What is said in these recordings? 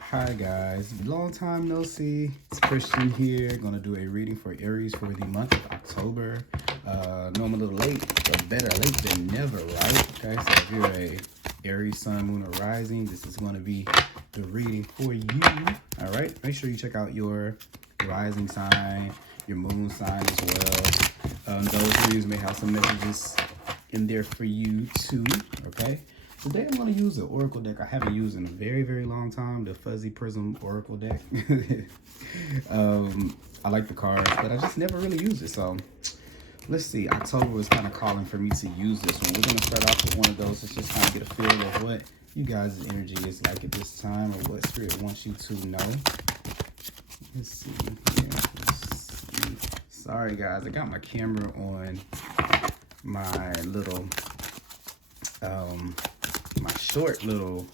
Hi guys, long time no see. It's Christian here. Gonna do a reading for Aries for the month of October. Know I'm a little late, but better late than never, right? Okay, so if you're a Aries Sun, Moon, or Rising, this is gonna be the reading for you. All right, make sure you check out your rising sign, your moon sign as well. Those readings may have some messages in there for you too. Okay. Today I'm going to use the Oracle deck I haven't used in a very, very long time, the Fuzzy Prism Oracle deck. I like the cards, but I just never really used it. So let's see. October was kind of calling for me to use this one. We're going to start off with one of those. Let's just kind of get a feel of what you guys' energy is like at this time or what Spirit wants you to know. Let's see. Yeah, let's see. Sorry, guys. I got my camera on my little... my short little,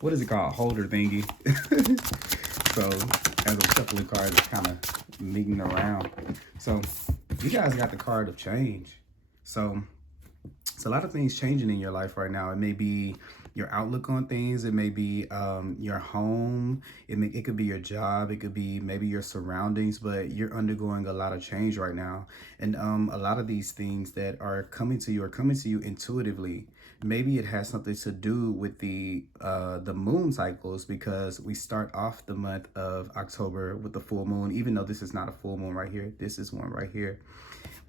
what is it called, holder thingy. So as I'm shuffling cards, it's kind of moving around. So you guys got the card of change. So it's a lot of things changing in your life right now. It may be your outlook on things. It may be your home. It could be your job. It could be maybe your surroundings, but you're undergoing a lot of change right now. And a lot of these things that are coming to you intuitively. Maybe it has something to do with the moon cycles, because we start off the month of October with the full moon, even though this is not a full moon right here. This is one right here.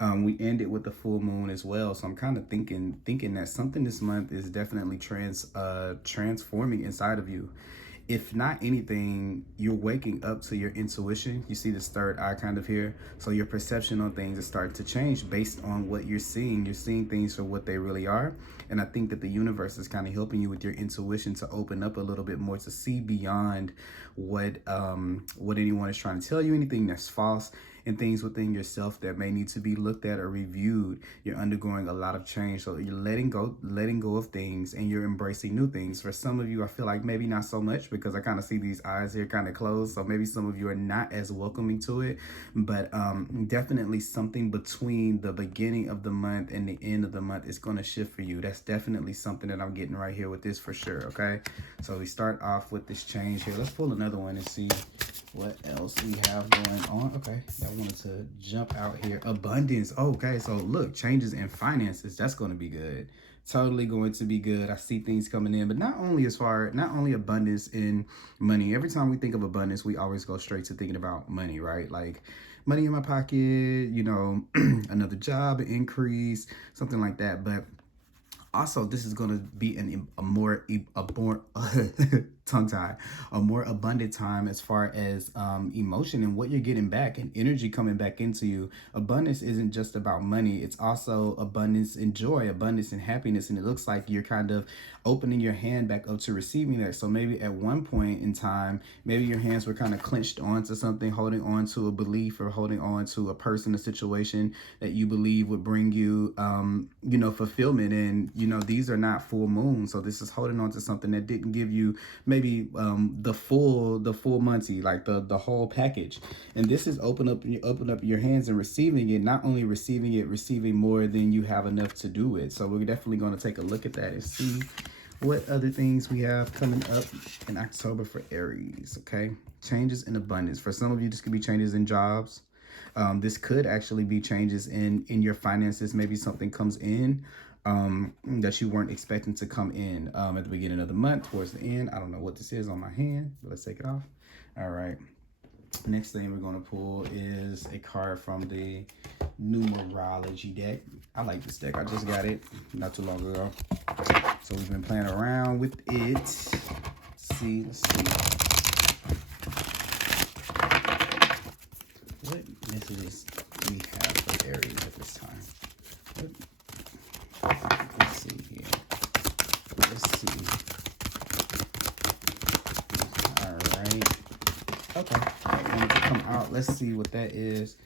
We end it with the full moon as well. So I'm kind of thinking that something this month is definitely transforming inside of you. If not anything, you're waking up to your intuition. You see this third eye kind of here. So your perception on things is starting to change based on what you're seeing. You're seeing things for what they really are. And I think that the universe is kind of helping you with your intuition to open up a little bit more, to see beyond what anyone is trying to tell you, anything that's false, and things within yourself that may need to be looked at or reviewed. You're undergoing a lot of change. So you're letting go of things, and you're embracing new things. For some of you, I feel like maybe not so much, because I kind of see these eyes here kind of closed. So maybe some of you are not as welcoming to it, but definitely something between the beginning of the month and the end of the month is going to shift for you. That's definitely something that I'm getting right here with this for sure. Okay. So we start off with this change here. Let's pull another one and see what else we have going on. Okay, I wanted to jump out here. Abundance. Okay, so look, changes in finances. That's going to be good. Totally going to be good. I see things coming in, but not only abundance in money. Every time we think of abundance, we always go straight to thinking about money, right? Like money in my pocket, another job, an increase, something like that. But also, this is going to be a more tongue tie, a more abundant time as far as emotion and what you're getting back and energy coming back into you. Abundance isn't just about money. It's also abundance in joy, abundance in happiness. And it looks like you're kind of opening your hand back up to receiving that. So maybe at one point in time, maybe your hands were kind of clenched onto something, holding on to a belief or holding on to a person, a situation that you believe would bring you, fulfillment. And, these are not full moons. So this is holding on to something that didn't give you maybe the full Monty, like the whole package. And this is open up your hands and receiving it. Not only receiving it, receiving more than you have enough to do with. So we're definitely going to take a look at that and see what other things we have coming up in October for Aries. Okay, changes in abundance. For some of you, this could be changes in jobs. This could actually be changes in your finances. Maybe something comes in that you weren't expecting to come in at the beginning of the month, towards the end. I don't know what this is on my hand, but let's take it off. All right. Next thing we're going to pull is a card from the numerology deck. I like this deck. I just got it not too long ago. So we've been playing around with it. Let's see. What messages we have for Aries at this time? Let's see here. Let's see. All right. Okay. I want it to come out. Let's see what that is.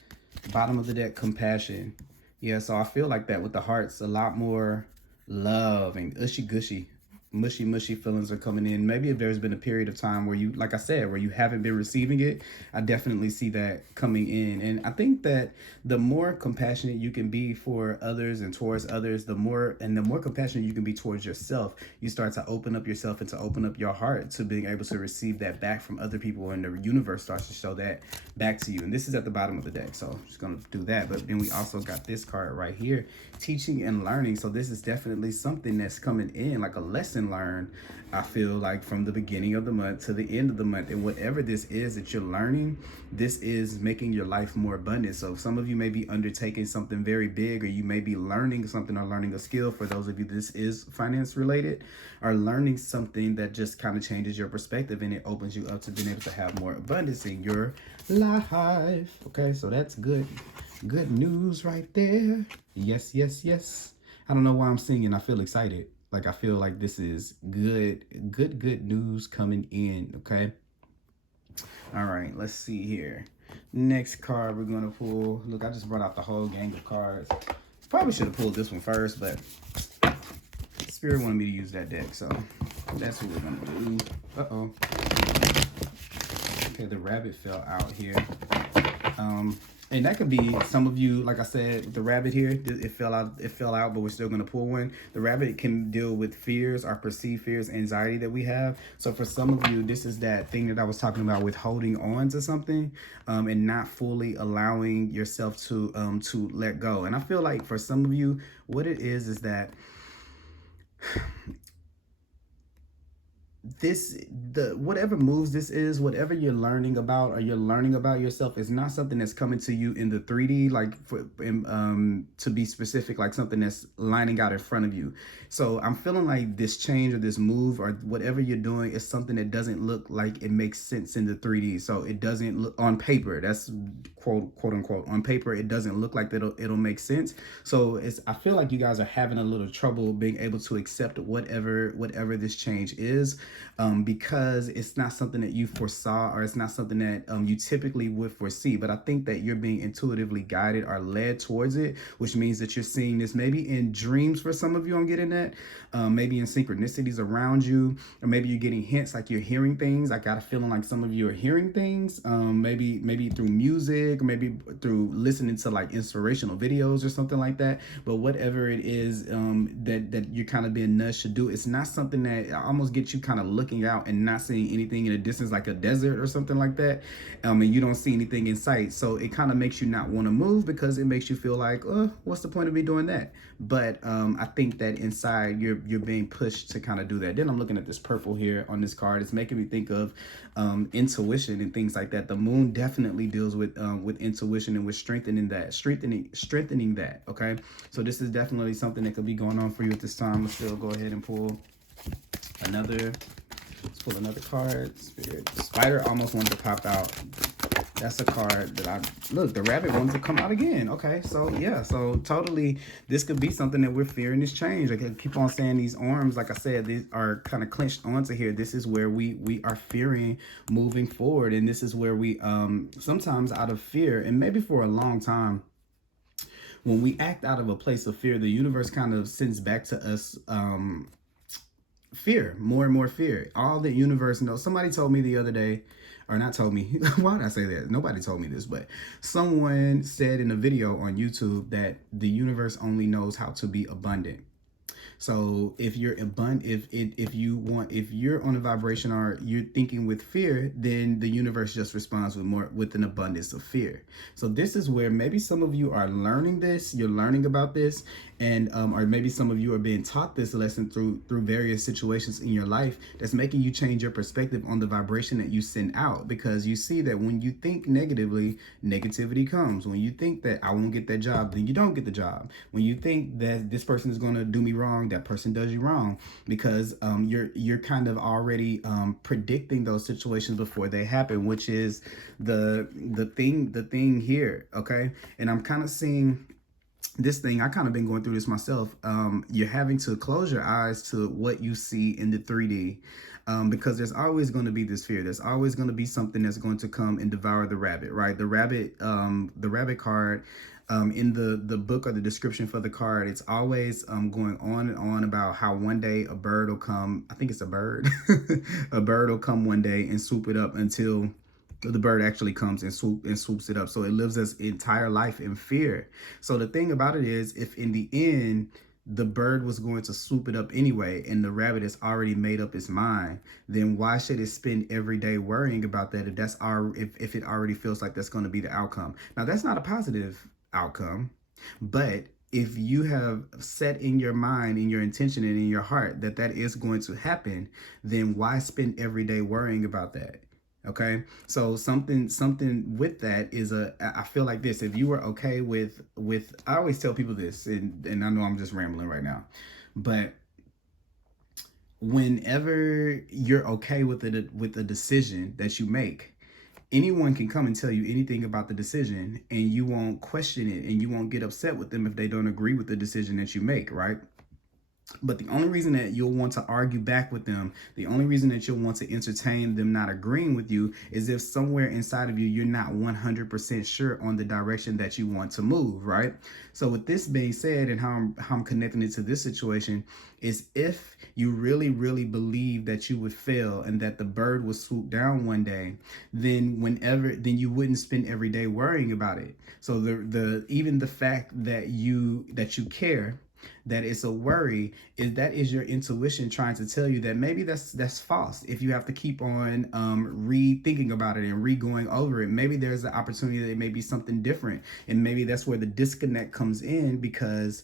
Bottom of the deck, compassion. Yeah, so I feel like that with the hearts, a lot more love and ushy gushy mushy feelings are coming in. Maybe if there's been a period of time where you, like I said, where you haven't been receiving it, I definitely see that coming in. And I think that the more compassionate you can be for others and towards others, the more compassionate you can be towards yourself, you start to open up yourself and to open up your heart to being able to receive that back from other people, and the universe starts to show that back to you. And this is at the bottom of the deck, so I'm just gonna do that. But then we also got this card right here, teaching and learning. So this is definitely something that's coming in, like a lesson learned, I feel like, from the beginning of the month to the end of the month. And whatever this is that you're learning, this is making your life more abundant. So some of you may be undertaking something very big, or you may be learning something or learning a skill. For those of you this is finance related, or learning something that just kind of changes your perspective, and it opens you up to being able to have more abundance in your life. Okay, so that's good news right there. Yes. I don't know why I'm singing. I feel excited. Like, I feel like this is good news coming in. Okay, all right, let's see here. Next card we're gonna pull. Look, I just brought out the whole gang of cards. Probably should have pulled this one first, but Spirit wanted me to use that deck, so that's what we're gonna do. Uh-oh. Okay, the rabbit fell out here. And that could be some of you, like I said, the rabbit here, it fell out, but we're still going to pull one. The rabbit can deal with fears, our perceived fears, anxiety that we have. So for some of you, this is that thing that I was talking about with holding on to something, and not fully allowing yourself to let go. And I feel like for some of you, what it is that whatever moves this is, whatever you're learning about, or you're learning about yourself, is not something that's coming to you in the 3D, like to be specific, like something that's lining out in front of you. So I'm feeling like this change or this move or whatever you're doing is something that doesn't look like it makes sense in the 3D. So it doesn't look on paper, that's quote unquote on paper, it doesn't look like it'll make sense. So I feel like you guys are having a little trouble being able to accept whatever this change is, because it's not something that you foresaw, or it's not something that you typically would foresee. But I think that you're being intuitively guided or led towards it, which means that you're seeing this maybe in dreams for some of you. I'm getting that, maybe in synchronicities around you, or maybe you're getting hints, like you're hearing things. I got a feeling like some of you are hearing things, maybe through music, or maybe through listening to like inspirational videos or something like that. But whatever it is that you're kind of being nudged to do, it's not something that almost gets you kind of looking out and not seeing anything in the distance, like a desert or something like that, and you don't see anything in sight. So it kind of makes you not want to move, because it makes you feel like, oh, what's the point of me doing that? But I think that inside you're being pushed to kind of do that. Then I'm looking at this purple here on this card. It's making me think of intuition and things like that. The moon definitely deals with intuition and with strengthening that. Okay, so this is definitely something that could be going on for you at this time. Let's still go ahead and pull another. Let's pull another card. Spirit. Spider almost wanted to pop out. That's a card that look, the rabbit wants to come out again. Okay, so yeah, so totally this could be something that we're fearing this change. I can keep on saying these arms, like I said, these are kind of clenched onto here. This is where we are fearing moving forward, and this is where we sometimes out of fear, and maybe for a long time, when we act out of a place of fear, the universe kind of sends back to us fear, more and more fear. All the universe knows. Somebody told me the other day, or not told me, why did I say that? Nobody told me this, but someone said in a video on YouTube that the universe only knows how to be abundant. So if you're if you're on a vibration or you're thinking with fear, then the universe just responds with an abundance of fear. So this is where maybe some of you are learning this, you're learning about this, and or maybe some of you are being taught this lesson through various situations in your life that's making you change your perspective on the vibration that you send out. Because you see that when you think negatively, negativity comes. When you think that I won't get that job, then you don't get the job. When you think that this person is going to do me wrong, that person does you wrong, because you're kind of already predicting those situations before they happen, which is the thing here. Okay, and I'm kind of seeing this thing. I kind of been going through this myself. You're having to close your eyes to what you see in the 3D, because there's always going to be this fear. There's always going to be something that's going to come and devour the rabbit, right? The rabbit card In the book or the description for the card, it's always going on and on about how one day a bird will come. I think it's a bird. A bird will come one day and swoop it up until the bird actually comes and swoops it up. So it lives its entire life in fear. So the thing about it is, if in the end the bird was going to swoop it up anyway, and the rabbit has already made up its mind, then why should it spend every day worrying about that if it already feels like that's going to be the outcome? Now, that's not a positive outcome, but if you have set in your mind, in your intention, and in your heart that that is going to happen, then why spend every day worrying about that? Okay, so something with that is I feel like this. If you were okay with I always tell people this, and I know I'm just rambling right now, but whenever you're okay with the decision that you make, anyone can come and tell you anything about the decision, and you won't question it, and you won't get upset with them if they don't agree with the decision that you make, right? But the only reason that you'll want to argue back with them, the only reason that you'll want to entertain them not agreeing with you, is if somewhere inside of you, you're not 100% sure on the direction that you want to move, right? So with this being said, and how I'm connecting it to this situation, is if you really, really believe that you would fail and that the bird would swoop down one day, then you wouldn't spend every day worrying about it. So even the fact that you care, that it's a worry, is your intuition trying to tell you that maybe that's false. If you have to keep on rethinking about it and re-going over it, maybe there's an opportunity that it may be something different, and maybe that's where the disconnect comes in, because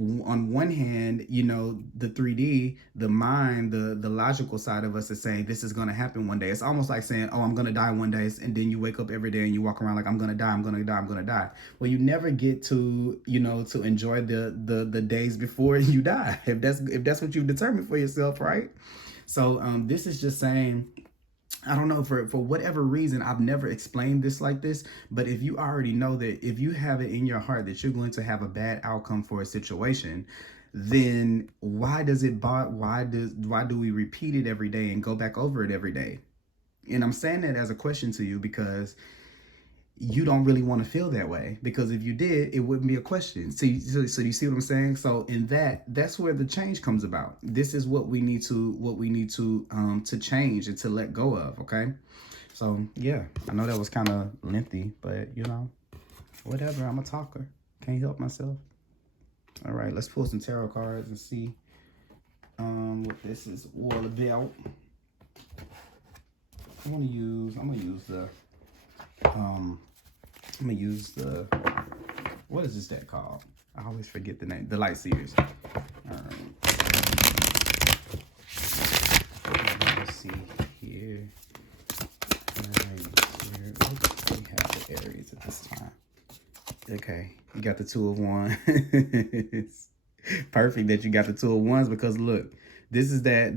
on one hand, the 3D, the mind, the logical side of us is saying this is going to happen one day. It's almost like saying, oh, I'm going to die one day. And then you wake up every day and you walk around like, I'm going to die, I'm going to die, I'm going to die. Well, you never get to, to enjoy the days before you die, if that's what you've determined for yourself, right? So this is just saying, I don't know, for whatever reason, I've never explained this like this, but if you already know that if you have it in your heart that you're going to have a bad outcome for a situation, then why do we repeat it every day and go back over it every day? And I'm saying that as a question to you, because you don't really want to feel that way, because if you did, it wouldn't be a question. So you see what I'm saying? So in that's where the change comes about. This is what we need to change and to let go of. Okay. So yeah, I know that was kind of lengthy, but whatever. I'm a talker. Can't help myself. All right, let's pull some tarot cards and see what this is all about. I'm gonna use the what is this deck called? I always forget the name. The Light Seers. All right. Let's see here. Here. Oops, we have the Aries at this time. Okay, you got the Two of Wands. Perfect that you got the Two of Wands, because look, this is that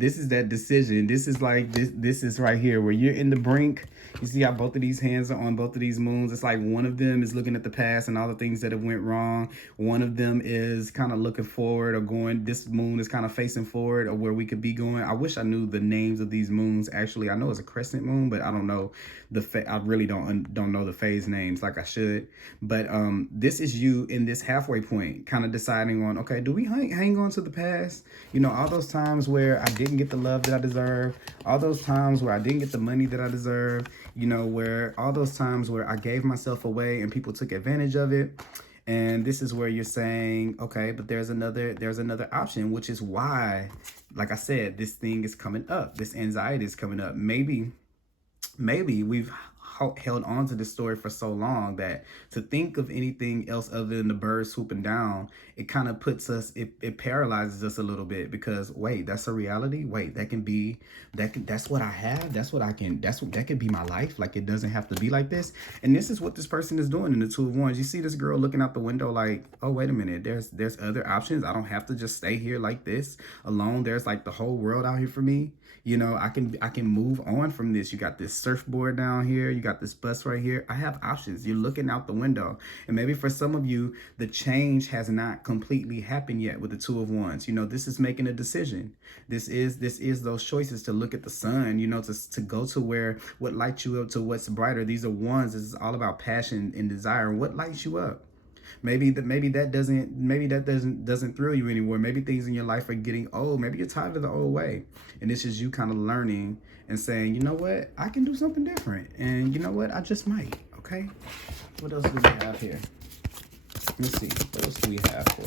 decision. This is like this is right here where you're in the brink. You see how both of these hands are on both of these moons. It's like one of them is looking at the past and all the things that have went wrong. One of them is kind of looking forward, or going, this moon is kind of facing forward, or where we could be going. I wish I knew the names of these moons. Actually, I know it's a crescent moon, but I don't know I really don't know the phase names like I should. But this is you in this halfway point, kind of deciding on, okay, do we hang on to the past? All those times where I didn't get the love that I deserve, all those times where I didn't get the money that I deserve, where all those times where I gave myself away and people took advantage of it. And this is where you're saying, okay, but there's another option, which is why, like I said, this thing is coming up. This anxiety is coming up. Maybe we've held on to this story for so long that to think of anything else other than the bird swooping down, it kind of puts us, it paralyzes us a little bit, because wait, that's a reality. Wait, that's what I have. That could be my life. Like, it doesn't have to be like this. And this is what this person is doing in the Two of Wands. You see this girl looking out the window like, oh, wait a minute, there's other options. I don't have to just stay here like this alone. There's like the whole world out here for me. I can move on from this. You got this surfboard down here. You got this bus right here. I have options. You're looking out the window. And maybe for some of you, the change has not completely happened yet with the Two of Wands. This is making a decision. This is those choices to look at the sun, to go to what lights you up, to what's brighter. These are wands. This is all about passion and desire. What lights you up? Maybe that doesn't thrill you anymore. Maybe things in your life are getting old. Maybe you're tired of the old way. And this is you kind of learning and saying, you know what, I can do something different. And you know what, I just might. Okay. What else do we have here? Let's see. What else do we have for?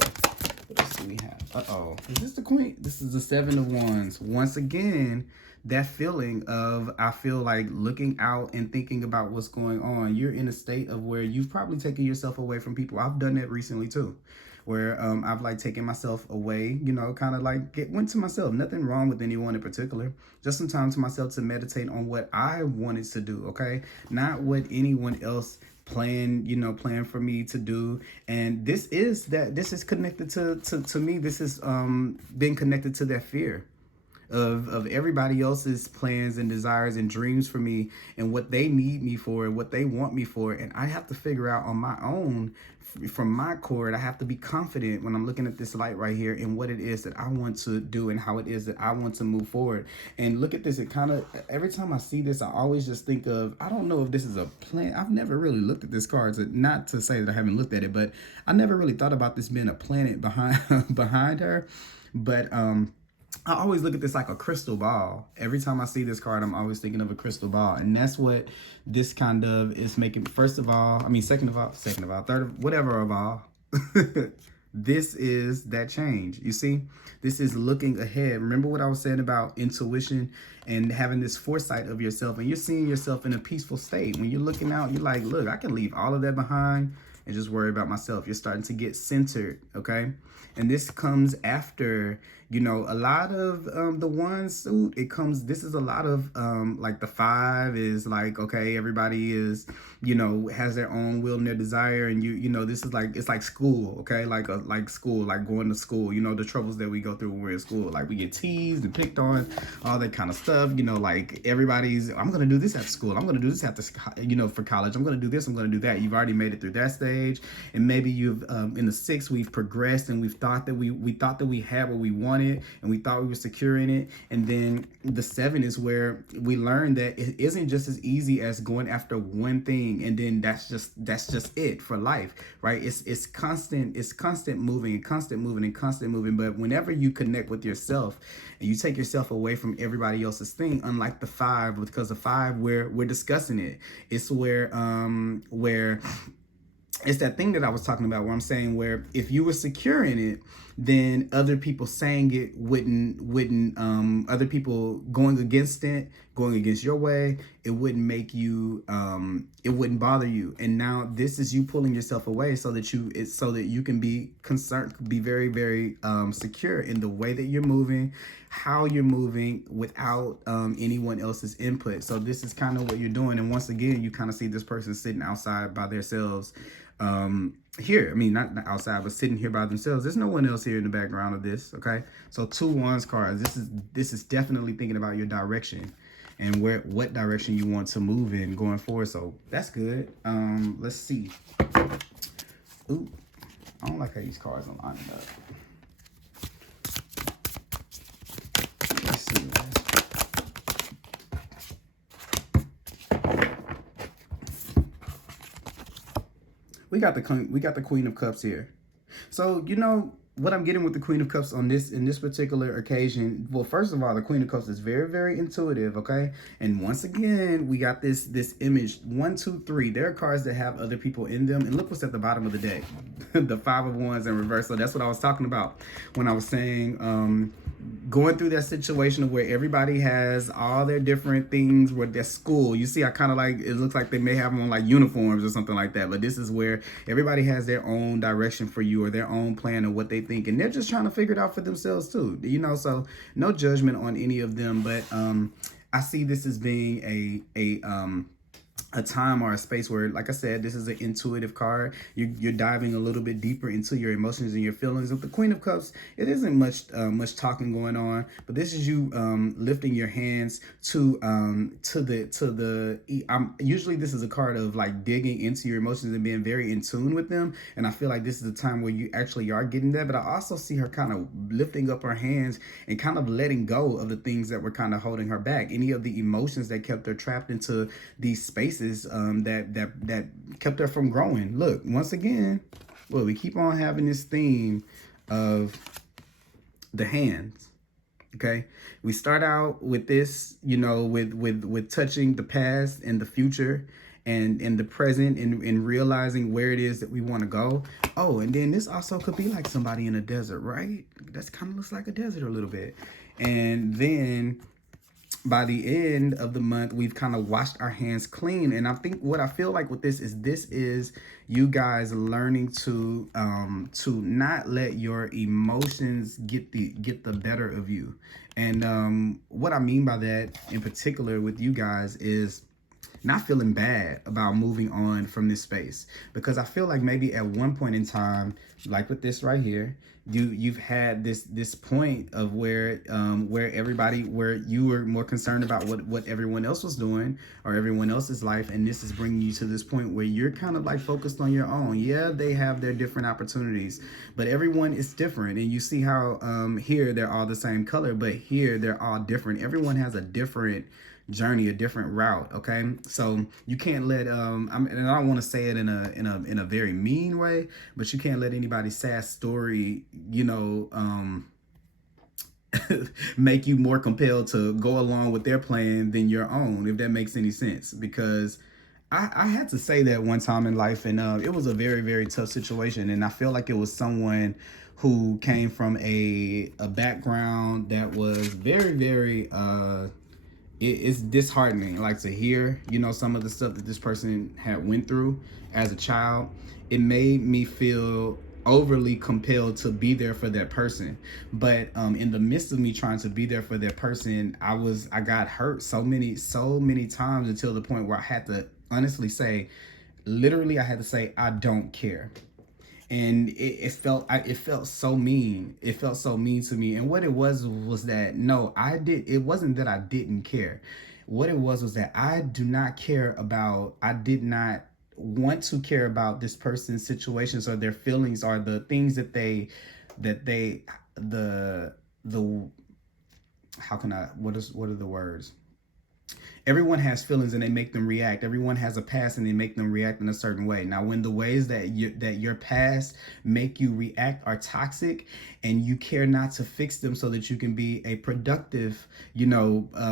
What else do we have? Uh-oh. Is this the queen? This is the 7 of Wands. Once again, that feeling of, I feel like looking out and thinking about what's going on. You're in a state of where you've probably taken yourself away from people. I've done that recently too, where I've like taken myself away, you know, kind of like went to myself. Nothing wrong with anyone in particular. Just some time to myself to meditate on what I wanted to do, okay? Not what anyone else plan for me to do. And this is connected to me. This is been connected to that fear of everybody else's plans and desires and dreams for me, and what they need me for and what they want me for. And I have to figure out on my own, from my core, I have to be confident when I'm looking at this light right here and what it is that I want to do and how it is that I want to move forward. And look at this. It kind of, every time I see this, I always just think of, I don't know if this is a plan. I've never really looked at this card, not to say that I haven't looked at it, but I never really thought about this being a planet behind her. But I always look at this like a crystal ball. Every time I see this card, I'm always thinking of a crystal ball. And that's what this kind of is making. Second of all, third of, whatever of all. This is that change. You see, this is looking ahead. Remember what I was saying about intuition and having this foresight of yourself. And you're seeing yourself in a peaceful state. When you're looking out, you're like, look, I can leave all of that behind and just worry about myself. You're starting to get centered, okay? And this comes after, you know, a lot of the one suit. This is a lot of like the 5 is like, okay, everybody is, you know, has their own will and their desire. And you know, this is like, it's like school, okay? Like school, like going to school, you know, the troubles that we go through when we're in school. Like we get teased and picked on, all that kind of stuff. You know, like everybody's, I'm going to do this after school. I'm going to do this after, you know, for college. I'm going to do this. I'm going to do that. You've already made it through that stage. And maybe you've, in the 6, we've progressed and we've thought that we thought that we had what we wanted and we thought we were secure in it. And then the 7 is where we learn that it isn't just as easy as going after one thing and then that's just it for life, right? It's constant moving and constant moving. But whenever you connect with yourself and you take yourself away from everybody else's thing, unlike the 5, because the 5 we're discussing it. It's where it's that thing that I was talking about where I'm saying where if you were secure in it, then other people saying it wouldn't other people going against your way, it wouldn't make you it wouldn't bother you. And now this is you pulling yourself away so that you can be concerned, be very, very secure in the way that you're moving, how you're moving without anyone else's input. So this is kind of what you're doing. And once again, you kind of see this person sitting outside by themselves here. I mean, not outside, but sitting here by themselves. There's no one else here in the background of this, okay? So 2 Wands cards. This is definitely thinking about your direction and what direction you want to move in going forward. So that's good. Let's see. Ooh, I don't like how these cards are lining up. Let's see. We got the Queen of Cups here. So, you know, what I'm getting with the Queen of Cups in this particular occasion, well, first of all, the Queen of Cups is very, very intuitive, okay? And once again, we got this image, 1, 2, 3. There are cards that have other people in them. And look what's at the bottom of the deck. The 5 of Wands in reverse. So that's what I was talking about when I was saying going through that situation where everybody has all their different things where their school. You see, I kind of like, it looks like they may have them on like uniforms or something like that. But this is where everybody has their own direction for you or their own plan of what they think. And they're just trying to figure it out for themselves too. You know, so no judgment on any of them. But I see this as being a time or a space where, like I said, this is an intuitive card. You're diving a little bit deeper into your emotions and your feelings. With the Queen of Cups, it isn't much talking going on, but this is you lifting your hands to the. Usually this is a card of like digging into your emotions and being very in tune with them. And I feel like this is a time where you actually are getting that. But I also see her kind of lifting up her hands and kind of letting go of the things that were kind of holding her back. Any of the emotions that kept her trapped into these spaces that kept her from growing. Look, once again, Well, we keep on having this theme of the hands. Okay, we start out with this, you know, with touching the past and the future and in the present, and realizing where it is that we want to go. Oh, and then this also could be like somebody in a desert, right? That's kind of looks like a desert a little bit. And then by the end of the month, we've kind of washed our hands clean. And I think what I feel like with this is you guys learning to not let your emotions get the better of you. And what I mean by that in particular with you guys is not feeling bad about moving on from this space, because I feel like maybe at one point in time, like with this right here, you've had this point of where you were more concerned about what everyone else was doing or everyone else's life, and this is bringing you to this point where you're kind of like focused on your own. Yeah, they have their different opportunities, but everyone is different, and you see how here they're all the same color, but here they're all different. Everyone has a different journey, a different route. Okay, so you can't let and I don't want to say it in a very mean way, but you can't let anybody's sad story, you know, make you more compelled to go along with their plan than your own, if that makes any sense. Because I had to say that one time in life, and it was a very, very tough situation, and I feel like it was someone who came from a background that was very, very it's disheartening, like, to hear, you know, some of the stuff that this person had went through as a child. It made me feel overly compelled to be there for that person. But in the midst of me trying to be there for that person, I got hurt so many times, until the point where I had to honestly say, literally, I had to say, I don't care. And it felt so mean. It felt so mean to me. And what it was that, no, it wasn't that I didn't care. What it was that I did not want to care about this person's situations or their feelings or the things that they how can I, what are the words? Everyone has feelings and they make them react. Everyone has a past and they make them react in a certain way. Now, when the ways that your past make you react are toxic, and you care not to fix them so that you can be a productive,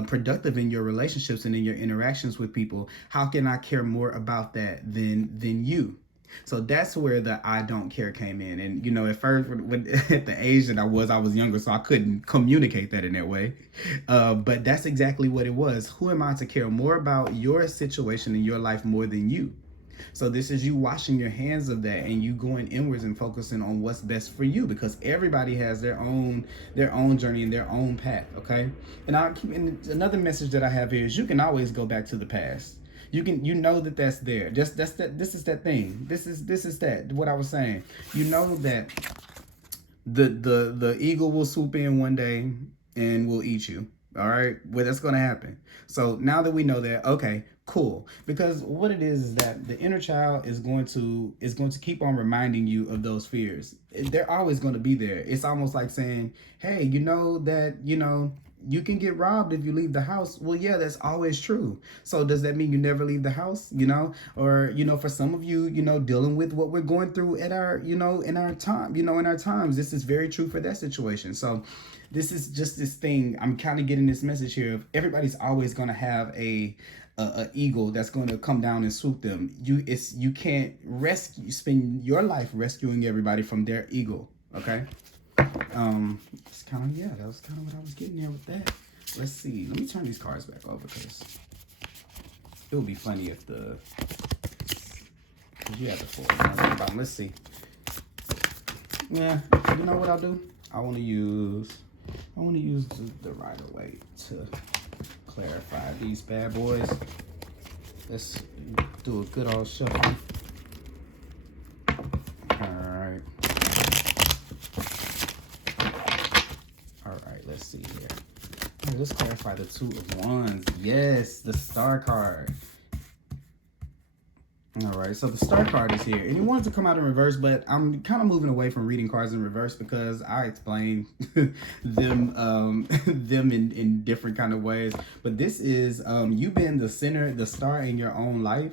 productive in your relationships and in your interactions with people, how can I care more about that than you? So that's where the I don't care came in. And, you know, at first, at the age that I was younger, so I couldn't communicate that in that way. But that's exactly what it was. Who am I to care more about your situation in your life more than you? So this is you washing your hands of that, and you going inwards and focusing on what's best for you, because everybody has their own journey and their own path. Okay. And another message that I have here is, you can always go back to the past. You know that's there. This is that thing. This is that, what I was saying. You know that the eagle will swoop in one day and will eat you. All right? Well, that's going to happen. So now that we know that, okay, cool. Because what it is that the inner child is going to keep on reminding you of those fears. They're always going to be there. It's almost like saying, hey, you know that, you can get robbed if you leave the house. Well, yeah, that's always true. So does that mean you never leave the house? Or, for some of you, dealing with what we're going through at our, in our times, this is very true for that situation. So this is just this thing. I'm kind of getting this message here of, everybody's always going to have a eagle that's going to come down and swoop them. You can't spend your life rescuing everybody from their eagle. Okay. It's kind of, that was kind of what I was getting there with that. Let's see. Let me turn these cards back over, because it would be funny if because you have the 4. Let's see. Yeah, you know what I'll do? I want to use the Rider-Waite to clarify these bad boys. Let's do a good old shuffle. Let's see here. Let's clarify the 2 of Wands. Yes, the Star card. All right, so the star card is here, and it wanted to come out in reverse, but I'm kind of moving away from reading cards in reverse because I explain them them in different kind of ways. But this is you being the center, the star in your own life.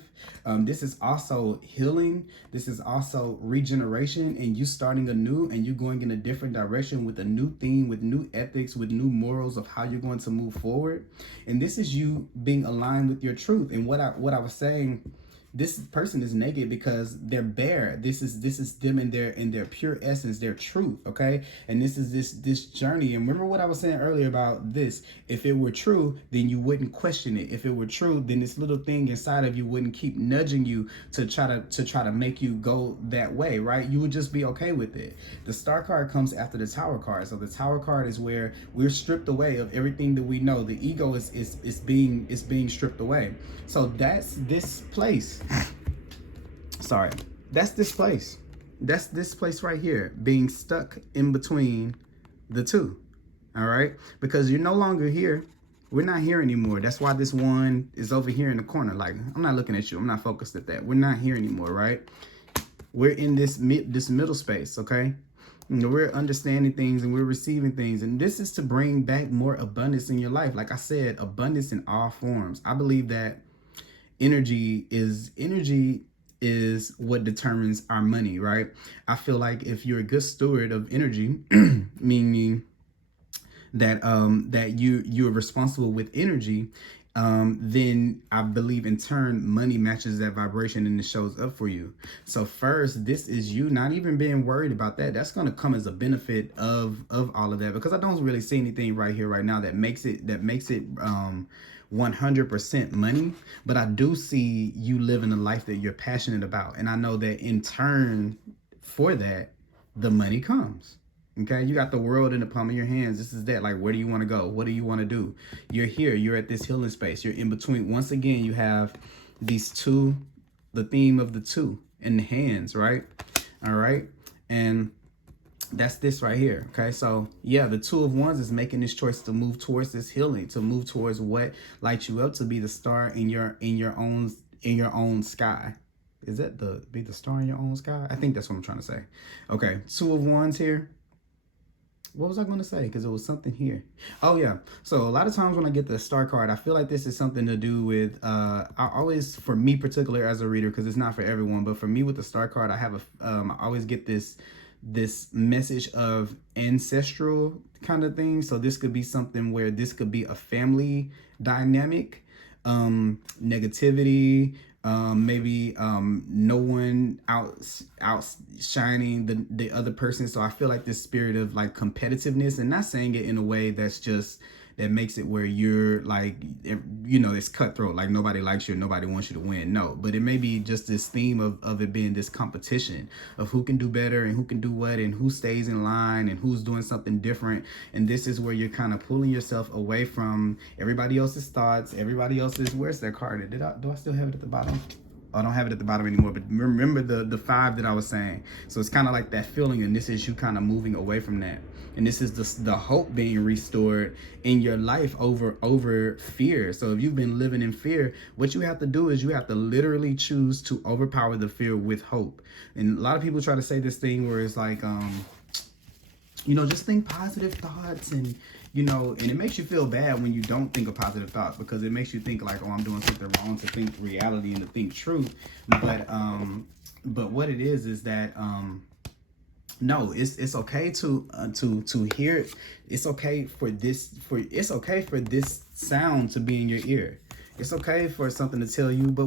This is also healing. This is also regeneration, and you starting anew, and you going in a different direction with a new theme, with new ethics, with new morals of how you're going to move forward. And this is you being aligned with your truth. And what I was saying, this person is naked because they're bare. This is them in their pure essence, their truth. Okay, and this is this journey. And remember what I was saying earlier about this. If it were true, then you wouldn't question it. If it were true, then this little thing inside of you wouldn't keep nudging you to try to make you go that way, right? You would just be okay with it. The star card comes after the tower card. So the tower card is where we're stripped away of everything that we know. The ego is being stripped away. So that's this place. Sorry, that's this place. That's this place right here, being stuck in between the two. All right, because you're no longer here. We're not here anymore. That's why this one is over here in the corner. Like, I'm not looking at you. I'm not focused at that. We're not here anymore, right? We're in this middle space, okay? We're understanding things and we're receiving things. And this is to bring back more abundance in your life. Like I said, abundance in all forms. I believe that energy is what determines our money, right? I feel like if you're a good steward of energy, meaning that that you're responsible with energy, then I believe in turn money matches that vibration and it shows up for you. So first, this is you not even being worried about that. That's going to come as a benefit of all of that, because I don't really see anything right here right now that makes it 100% money. But I do see you living a life that you're passionate about, and I know that in turn for that the money comes. Okay, you got the world in the palm of your hands. This is that. Like, where do you want to go? What do you want to do? You're here. You're at this healing space. You're in between. Once again, you have these two, the theme of the two in the hands, right? All right. And that's this right here. Okay, so yeah, the Two of Wands is making this choice to move towards this healing, to move towards what lights you up, to be the star in your own sky. Is that be the star in your own sky? I think that's what I'm trying to say. Okay, Two of Wands here. What was I going to say? Because it was something here. Oh, yeah. So a lot of times when I get the star card, I feel like this is something to do with, I always, for me particular as a reader, because it's not for everyone, but for me with the star card, I have I always get this message of ancestral kind of thing. So this could be something where this could be a family dynamic, negativity, maybe no one outshining the other person. So I feel like this spirit of like competitiveness, and not saying it in a way that's just that makes it where you're like, you know, it's cutthroat, like nobody likes you, nobody wants you to win. No, but it may be just this theme of it being this competition of who can do better and who can do what and who stays in line and who's doing something different. And this is where you're kind of pulling yourself away from everybody else's thoughts, everybody else's. Where's that card? Do I still have it at the bottom? I don't have it at the bottom anymore, but remember the 5 that I was saying. So it's kind of like that feeling, and this is you kind of moving away from that. And this is the hope being restored in your life over fear. So if you've been living in fear, what you have to do is you have to literally choose to overpower the fear with hope. And a lot of people try to say this thing where it's like, you know, just think positive thoughts, and you know, and it makes you feel bad when you don't think of positive thoughts, because it makes you think like, oh, I'm doing something wrong to think reality and to think truth. But what it is that no, it's okay to hear it. It's okay for this sound to be in your ear. It's okay for something to tell you, but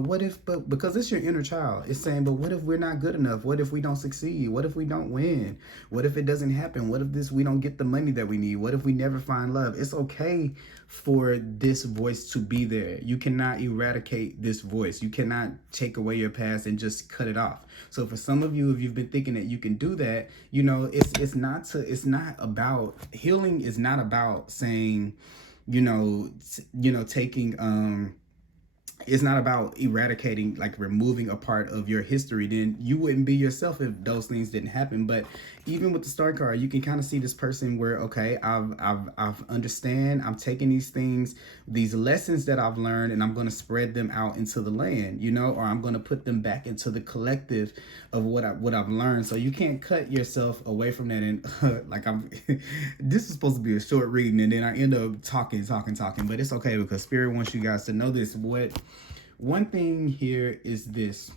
because it's your inner child, it's saying, but what if we're not good enough? What if we don't succeed? What if we don't win? What if it doesn't happen? What if we don't get the money that we need? What if we never find love? It's okay for this voice to be there. You cannot eradicate this voice. You cannot take away your past and just cut it off. So for some of you, if you've been thinking that you can do that, you know, it's not about healing. Is not about saying, you know, taking it's not about eradicating, like removing a part of your history. Then you wouldn't be yourself if those things didn't happen. But even with the star card, you can kind of see this person where, okay, I've understand, I'm taking these things, these lessons that I've learned, and I'm going to spread them out into the land, you know, or I'm going to put them back into the collective of what I've learned. So you can't cut yourself away from that. And like I'm this is supposed to be a short reading, and then I end up talking, but it's okay because Spirit wants you guys to know this. What one thing here is this: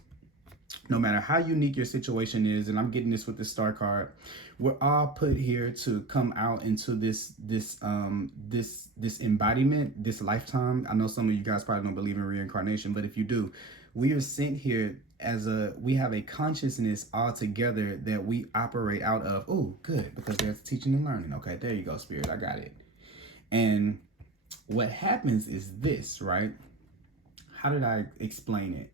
no matter how unique your situation is, and I'm getting this with the star card, we're all put here to come out into this embodiment, this lifetime. I know some of you guys probably don't believe in reincarnation, but if you do, we are sent here as we have a consciousness all together that we operate out of. Oh, good, because there's teaching and learning. Okay, there you go, Spirit, I got it. And what happens is this, right? How did I explain it?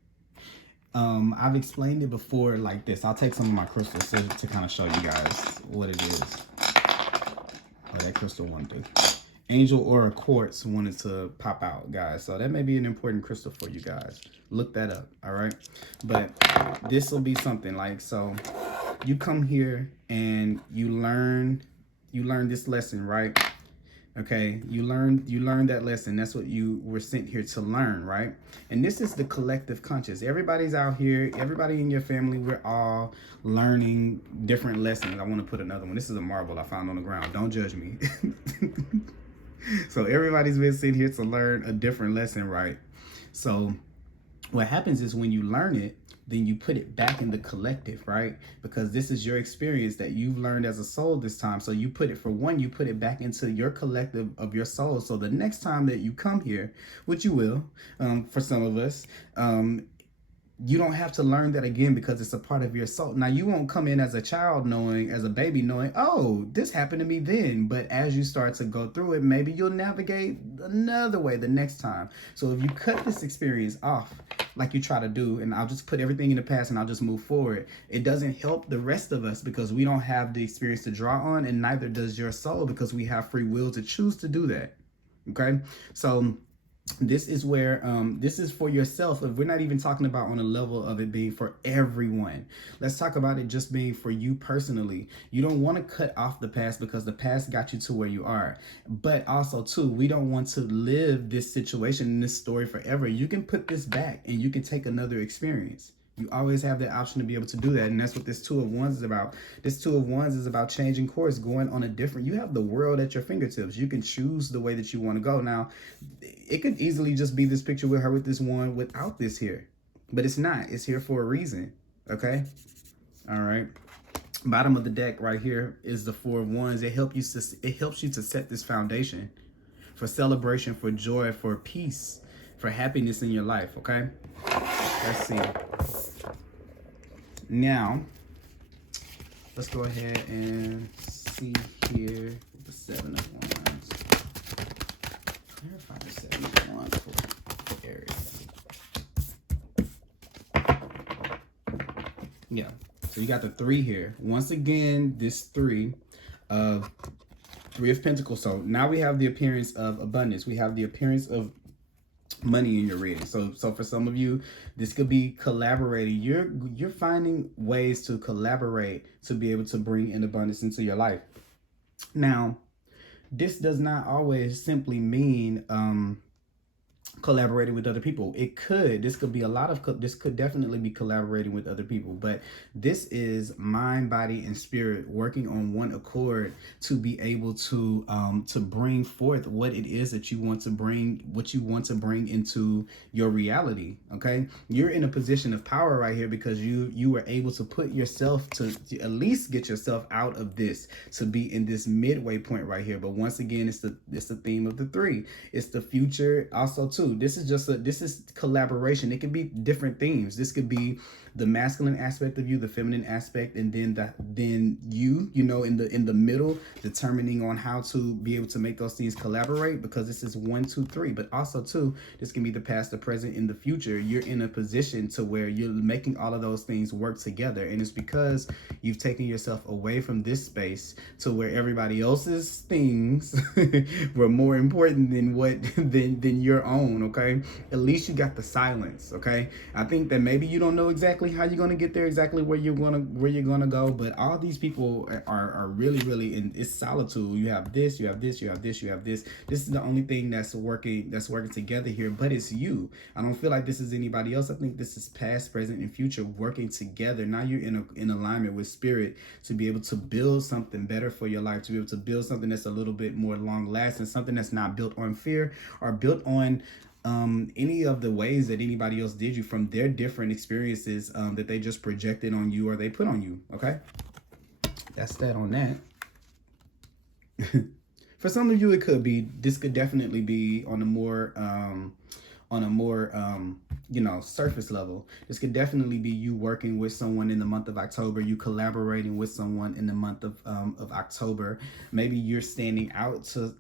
I've explained it before like this. I'll take some of my crystals to kind of show you guys what it is. Oh, that crystal wanted to. Angel Aura Quartz wanted to pop out, guys. So that may be an important crystal for you guys. Look that up, all right? But this will be something like, so you come here and you learn this lesson, right? Okay, you learned that lesson. That's what you were sent here to learn, right? And this is the collective conscious. Everybody's out here, everybody in your family, we're all learning different lessons. I want to put another one. This is a marble I found on the ground. Don't judge me. So everybody's been sent here to learn a different lesson, right? So what happens is when you learn it, then you put it back in the collective, right? Because this is your experience that you've learned as a soul this time. So you put it, for one, you put it back into your collective of your soul. So the next time that you come here, which you will, for some of us, you don't have to learn that again because it's a part of your soul. Now, you won't come in as a child knowing, as a baby knowing, oh, this happened to me then. But as you start to go through it, maybe you'll navigate another way the next time. So if you cut this experience off like you try to do, and I'll just put everything in the past and I'll just move forward, it doesn't help the rest of us because we don't have the experience to draw on, and neither does your soul because we have free will to choose to do that. Okay? So this is where this is for yourself. If we're not even talking about on a level of it being for everyone, let's talk about it just being for you personally. You don't want to cut off the past because the past got you to where you are. But also too, we don't want to live this situation in this story forever. You can put this back and you can take another experience. You always have the option to be able to do that. And that's what this Two of Wands is about. This Two of Wands is about changing course, going on a different, you have the world at your fingertips. You can choose the way that you want to go. Now, it could easily just be this picture with her with this one without this here. But it's not. It's here for a reason. Okay? All right. Bottom of the deck right here is the Four of Wands. It helps you to set this foundation for celebration, for joy, for peace, for happiness in your life. Okay? Let's see. Now, let's go ahead and see here the Seven of Wands. Clarify the Seven of Wands for Aries. Yeah, so you got the three here. Once again, this Three of Pentacles. So now we have the appearance of abundance. We have the appearance of money in your reading. So for some of you, this could be collaborating. You're finding ways to collaborate to be able to bring in abundance into your life. Now, this does not always simply mean collaborating with other people. It could. This could be a lot of. This could definitely be collaborating with other people. But this is mind, body, and spirit working on one accord to be able to bring forth what it is that you want to bring, what you want to bring into your reality. Okay, you're in a position of power right here because you were able to put yourself to at least get yourself out of this, to be in this midway point right here. But once again, it's the theme of the three. It's the future also too. This is collaboration. It could be different themes. This could be the masculine aspect of you, the feminine aspect, and then you know, in the middle, determining on how to be able to make those things collaborate, because this is 1, 2, 3. But also too, this can be the past, the present, and the future. You're in a position to where you're making all of those things work together, and it's because you've taken yourself away from this space to where everybody else's things were more important than your own. soon, okay? At least you got the silence, okay? I think that maybe you don't know exactly how you're gonna get there, exactly where you're gonna go, but all these people are really, really in it's solitude. You have this, you have this, you have this, you have this. This is the only thing that's working together here, but it's you. I don't feel like this is anybody else. I think this is past, present, and future working together. Now you're in alignment with spirit to be able to build something better for your life, to be able to build something that's a little bit more long lasting, something that's not built on fear or built on any of the ways that anybody else did you from their different experiences that they just projected on you or they put on you. Okay, that's that on that. For some of you, it could be, this could definitely be on a more you know, surface level. This could definitely be you working with someone in the month of October, you collaborating with someone in the month of October. Maybe you're standing out to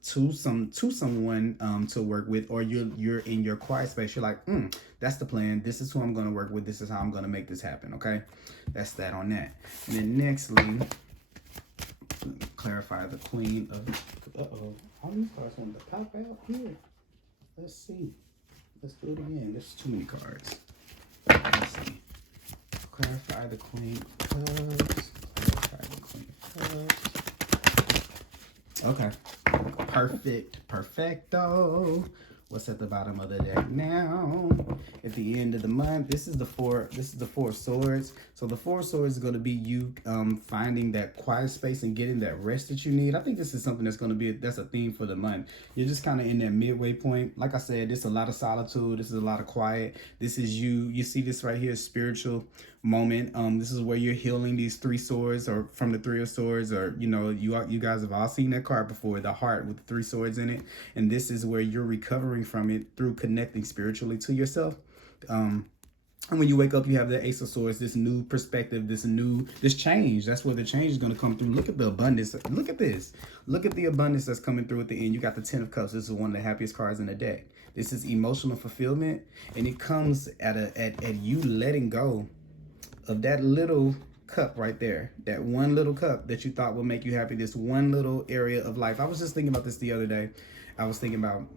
someone to work with, or you're in your quiet space. You're like, that's the plan. This is who I'm going to work with. This is how I'm going to make this happen. Okay, that's that on that. And then nextly, clarify the Queen of. How many cards want to pop out here? Let's see. Let's do it again. There's too many cards. Let's see. Clarify the Queen of Cups. Clarify the Queen of Cups. Okay. Perfect. Perfecto. What's at the bottom of the deck now? At the end of the month, this is the Four of Swords. So the Four of Swords is going to be you finding that quiet space and getting that rest that you need. I think this is something that's going to be that's a theme for the month. You're just kind of in that midway point. Like I said, this is a lot of solitude. This is a lot of quiet. This is you see this right here, spiritual moment. This is where you're healing these three swords, or from the Three of Swords, or you know, you guys have all seen that card before, the heart with the three swords in it. And this is where you're recovering from it through connecting spiritually to yourself. And when you wake up, you have the Ace of Swords, this new perspective, this change. That's where the change is going to come through. Look at the abundance. Look at this. Look at the abundance that's coming through at the end. You got the Ten of Cups. This is one of the happiest cards in the deck. This is emotional fulfillment, and it comes at you letting go of that little cup right there, that one little cup that you thought would make you happy, this one little area of life. I was just thinking about this the other day. I was thinking about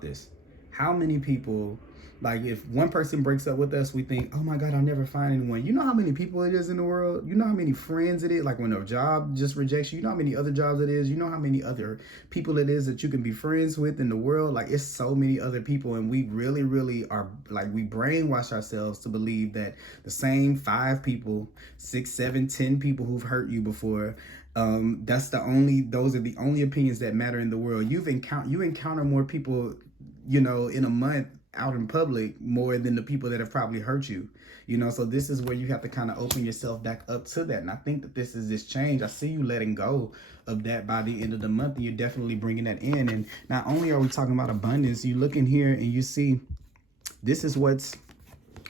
this. How many people, like, if one person breaks up with us, we think, oh my God, I'll never find anyone. You know how many people it is in the world? You know how many friends it is? Like when a job just rejects you, you know how many other jobs it is? You know how many other people it is that you can be friends with in the world? Like, it's so many other people, and we really, really are, like, we brainwash ourselves to believe that the same 5 people, 6, 7, 10 people who've hurt you before, those are the only opinions that matter in the world. You encounter more people, you know, in a month out in public more than the people that have probably hurt you, you know. So this is where you have to kind of open yourself back up to that. And I think that this is this change. I see you letting go of that by the end of the month, and you're definitely bringing that in. And not only are we talking about abundance, you look in here and you see this is what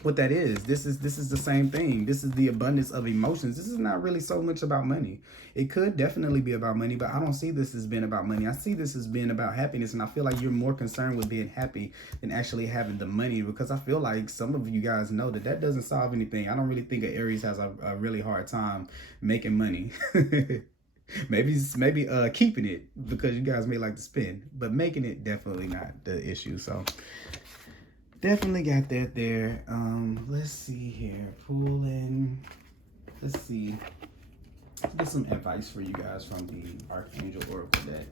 that is. This is the same thing. This is the abundance of emotions. This is not really so much about money. It could definitely be about money, but I don't see this as being about money. I see this as being about happiness, and I feel like you're more concerned with being happy than actually having the money, because I feel like some of you guys know that doesn't solve anything. I don't really think an Aries has a really hard time making money. maybe keeping it, because you guys may like to spend, but making it definitely not the issue. So definitely got that there. Let's see here. Pulling. Let's see. Get some advice for you guys from the Archangel Oracle deck.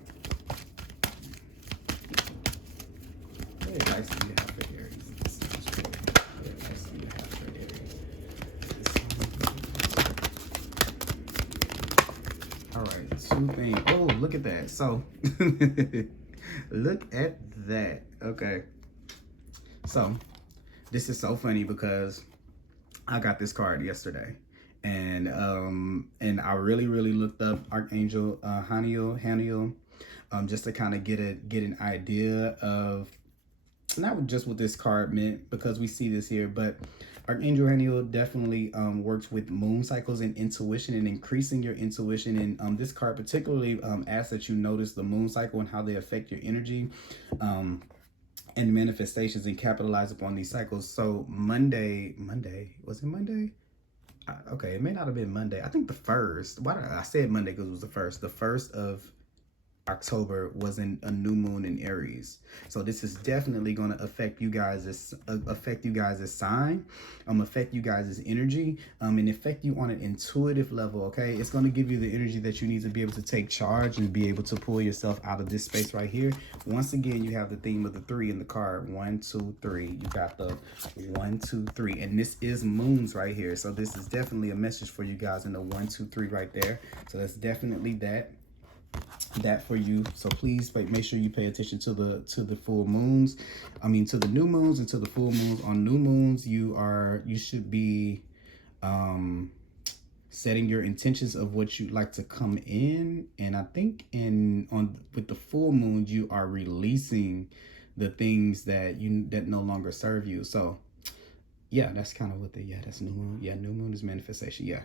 What advice do you have for Aries? What advice do you have for Aries? All right, 2 things. Oh, look at that. So, look at that. Okay. So, this is so funny because I got this card yesterday, and I really looked up Archangel Haniel, just to kind of get an idea of not just what this card meant, because we see this here, but Archangel Haniel definitely works with moon cycles and intuition and increasing your intuition. And this card particularly asks that you notice the moon cycle and how they affect your energy. And manifestations, and capitalize upon these cycles. So Monday, was it Monday? Okay, it may not have been Monday. I think the first. Why did I say Monday? Because it was the first. The first of October was in a new moon in Aries. So this is definitely going to affect you guys' sign, affect you guys' energy, and affect you on an intuitive level. Okay, it's going to give you the energy that you need to be able to take charge and be able to pull yourself out of this space right here. Once again, you have the theme of the 3 in the card. 1, 2, 3. You got the 1, 2, 3, and this is moons right here. So this is definitely a message for you guys in the 1, 2, 3 right there. So that's definitely that for you. So please make sure you pay attention to the full moons, to the new moons and to the full moons. On new moons, you should be setting your intentions of what you'd like to come in, and I think with the full moons, you are releasing the things that no longer serve you. So yeah, that's kind of what that's new moon. Yeah, new moon is manifestation. Yeah.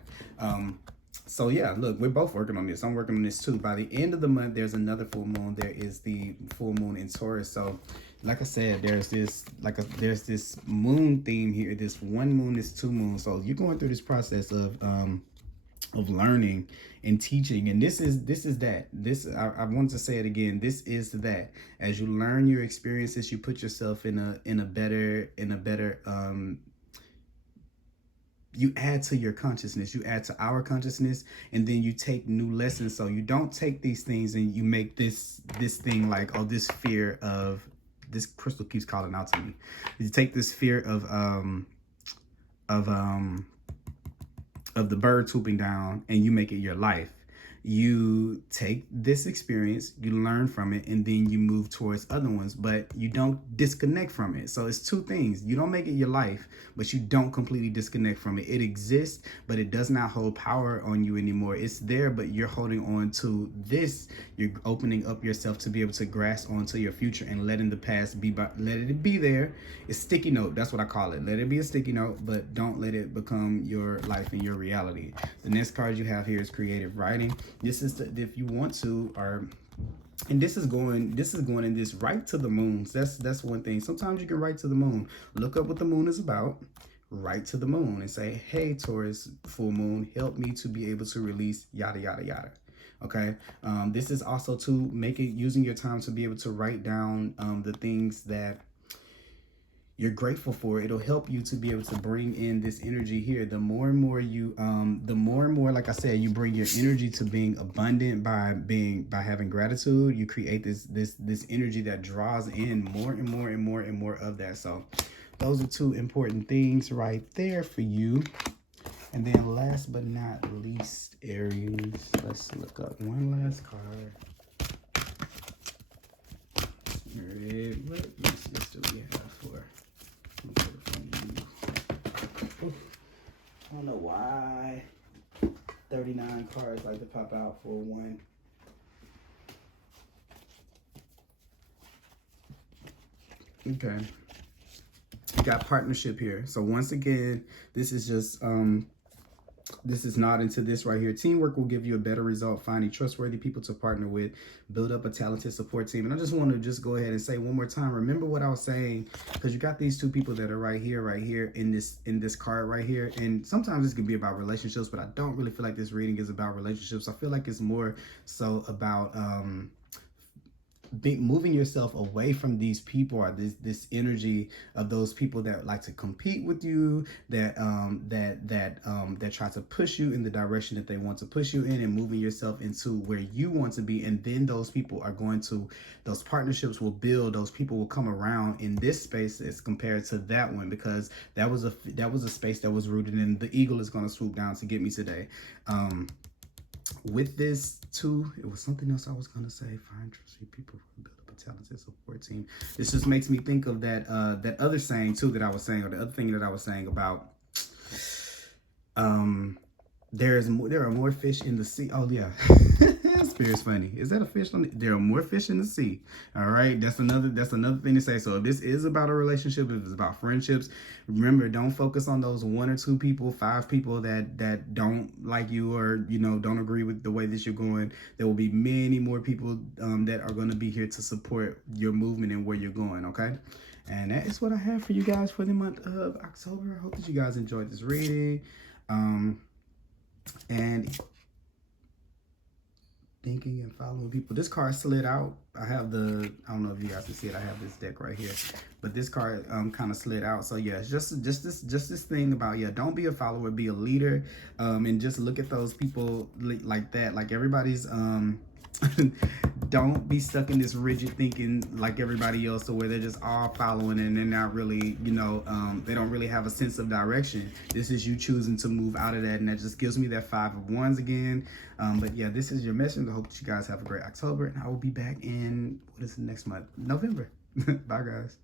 So yeah, look, we're both working on this. I'm working on this too. By the end of the month, there's another full moon. There is the full moon in Taurus. So like I said, there's this moon theme here. This 1 moon, this 2 moons. So you're going through this process of learning and teaching, and this is that. I want to say it again. This is that. As you learn your experiences, you put yourself in a better you add to your consciousness, you add to our consciousness, and then you take new lessons. So you don't take these things and you make this thing like, oh, this fear of, this crystal keeps calling out to me. You take this fear of the bird swooping down and you make it your life. You take this experience, you learn from it, and then you move towards other ones, but you don't disconnect from it. So it's 2 things. You don't make it your life, but you don't completely disconnect from it. It exists, but it does not hold power on you anymore. It's there, but you're holding on to this. You're opening up yourself to be able to grasp onto your future and letting the past let it be there. It's sticky note. That's what I call it. Let it be a sticky note, but don't let it become your life and your reality. The next card you have here is creative writing. This is if you want to, and this is going in this right to the moons. That's one thing. Sometimes you can write to the moon. Look up what the moon is about. Write to the moon and say, hey, Taurus full moon, help me to be able to release yada yada yada. Okay. This is also to using your time to be able to write down the things that you're grateful for. It'll help you to be able to bring in this energy here. The more and more you like I said, you bring your energy to being abundant by having gratitude. You create this energy that draws in more and more and more and more of that. So those are 2 important things right there for you. And then last but not least, Aries, let's look up one last card. What messages do we have for? I don't know why 39 cards like to pop out for 1. Okay. You got partnership here. So once again, this is just this is not into this right here. Teamwork will give you a better result. Finding trustworthy people to partner with. Build up a talented support team. And I just want to just go ahead and say one more time. Remember what I was saying, because you got these 2 people that are right here in this card right here. And sometimes this can be about relationships, but I don't really feel like this reading is about relationships. I feel like it's more so about moving yourself away from these people, or this energy of those people that like to compete with you, that try to push you in the direction that they want to push you in, and moving yourself into where you want to be. And then those partnerships will build, those people will come around in this space as compared to that one, because that was a space that was rooted in the eagle is going to swoop down to get me today. With this too, it was something else I was gonna say. Find trustworthy people, build up a talented support team. This just makes me think of that other saying too that I was saying, or the other thing that I was saying about there are more fish in the sea. Oh yeah. Spirit's funny. Is that a fish on there are more fish in the sea? All right, that's another thing to say. So if this is about a relationship, if it's about friendships, remember, don't focus on those 1 or 2 people, 5 people that don't like you, or don't agree with the way that you're going. There will be many more people that are going to be here to support your movement and where you're going. Okay, and that is what I have for you guys for the month of October. I hope that you guys enjoyed this reading. And thinking and following people. This card slid out. I have the, I don't know if you guys can see it. I have this deck right here, but this card kind of slid out. So yeah, it's just this thing about, yeah, don't be a follower, be a leader, and just look at those people like that. Like everybody's don't be stuck in this rigid thinking like everybody else, to where they're just all following and they're not really, you know, they don't really have a sense of direction. This is you choosing to move out of that, and that just gives me that 5 of Wands again. But yeah, this is your message. I hope that you guys have a great October, and I will be back in, what is the next month? November. Bye, guys.